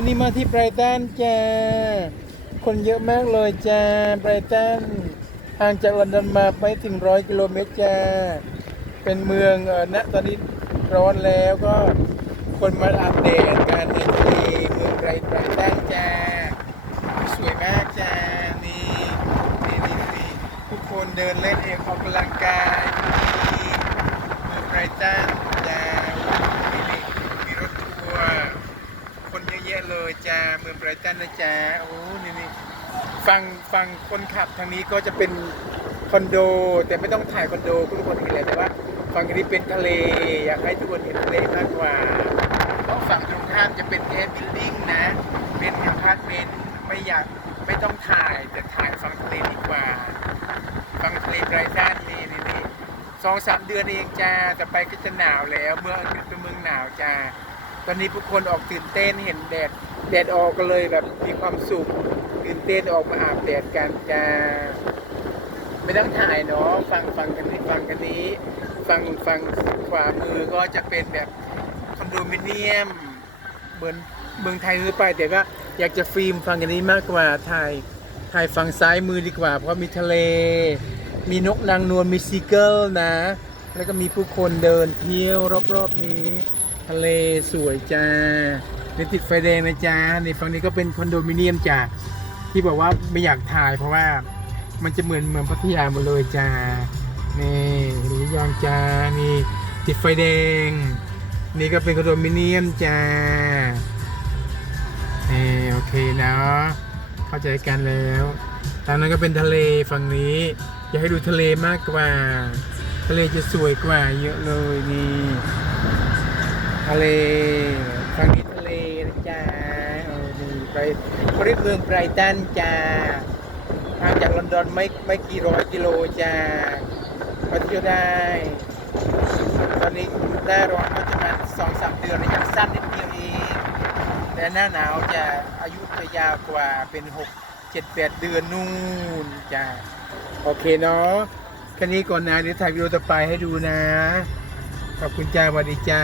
วันนี้มาที่ไบรตันจ้าคนเยอะมากเลยจ้าไบรตันห่างจากลอนดอนมาไม่ถึงร้อยกิโลเมตรจ้าเป็นเมืองเออณตอนนี้ร้อนแล้วก็คนมาอาบแดดกันในทะเลเมืองไบรตันจ้าสวยมากจ้านี่นี่นี่ทุกคนเดินเล่นเองออกกำลังกายนี่เมืองไบรตันจ้านี่นี่มีรถทัวร์ คน เยอะแยะเลยจ้าเมืองไบรตันนะจ้าโอ้นี่นี่ฟังฟังคนขับทางนี้ก็จะเป็นคอนโด แต่ไม่ต้องถ่ายคอนโดทุกคนเห็นเลยแต่ว่าฝั่งนี้เป็นทะเลอยากให้ทุกคนเห็นทะเลมากกว่าเพราะฝั่งตรงข้ามจะเป็นแอร์บิลดิ้งนะ เป็นอพาร์ตเมนต์ไม่อยากไม่ต้องถ่ายแต่ถ่ายฝั่งทะเลดีกว่าฝั่งทะเลไบรตันนี่นี่นี่สองสามเดือนเองจ้าแต่ไปก็จะหนาวแล้ว เมืองอังกฤษเป็นเมืองหนาวจ้า ตอนนี้ทุกคนออกตื่นเต้นเห็นแดดแดดออกก็เลยแบบมีความสุขตื่นเต้นออกมาอาบแดดกันจ้าไม่ต้องถ่ายเนาะฟังฟังกันนี้ฟังกันนี้ ฟังฟังขวามือก็จะเป็นแบบคอนโดมิเนียมเหมือนเมืองไทยหรือไปแต่ก็อยากจะฟิล์มฟังกันนี้มากกว่าถ่ายถ่ายฝั่งซ้ายมือดีกว่า เพราะมีทะเล มีนกนางนวลมีซีเกิลนะ แล้วก็มีผู้คนเดินเที่ยวรอบๆนี้ ทะเลสวยจ้านี่ติดไฟแดงนะจ้าในฝั่งนี้ก็เป็นคอนโดมิเนียมจ้าที่บอกว่าไม่อยากถ่ายเพราะว่ามันจะเหมือนเมืองพัทยาหมดเลยจ้านี่หรือยางจ้านี่ติดไฟแดง นี่ก็เป็นคอนโดมิเนียมจ้านี่โอเคเนาะเข้าใจกันแล้วทางนั้นก็เป็นทะเลฝั่งนี้ อยากให้ดูทะเลมากกว่า ทะเลจะสวยกว่าเยอะเลยนี่ ทะเลฝั่งนี้ทะเลนะจ๊ะเออนี่ไปบริเมืองไบรตันจ้าห่างจากลอนดอนไม่ไม่กี่ร้อยกิโลจ้าไปเที่ยวได้ ตอนนี้หน้าร้อนก็จะมาสองสามเดือนระยะสั้นนิดเดียวเองแต่หน้าหนาวจะอายุจะยาวกว่าเป็นหกเจ็ดแปดเดือนนู่นจ้าโอเคเนาะแค่นี้ก่อนนะเดี๋ยวถ่ายวิดีโอต่อไปให้ดูนะ ขอบคุณจ้าสวัสดีจ้า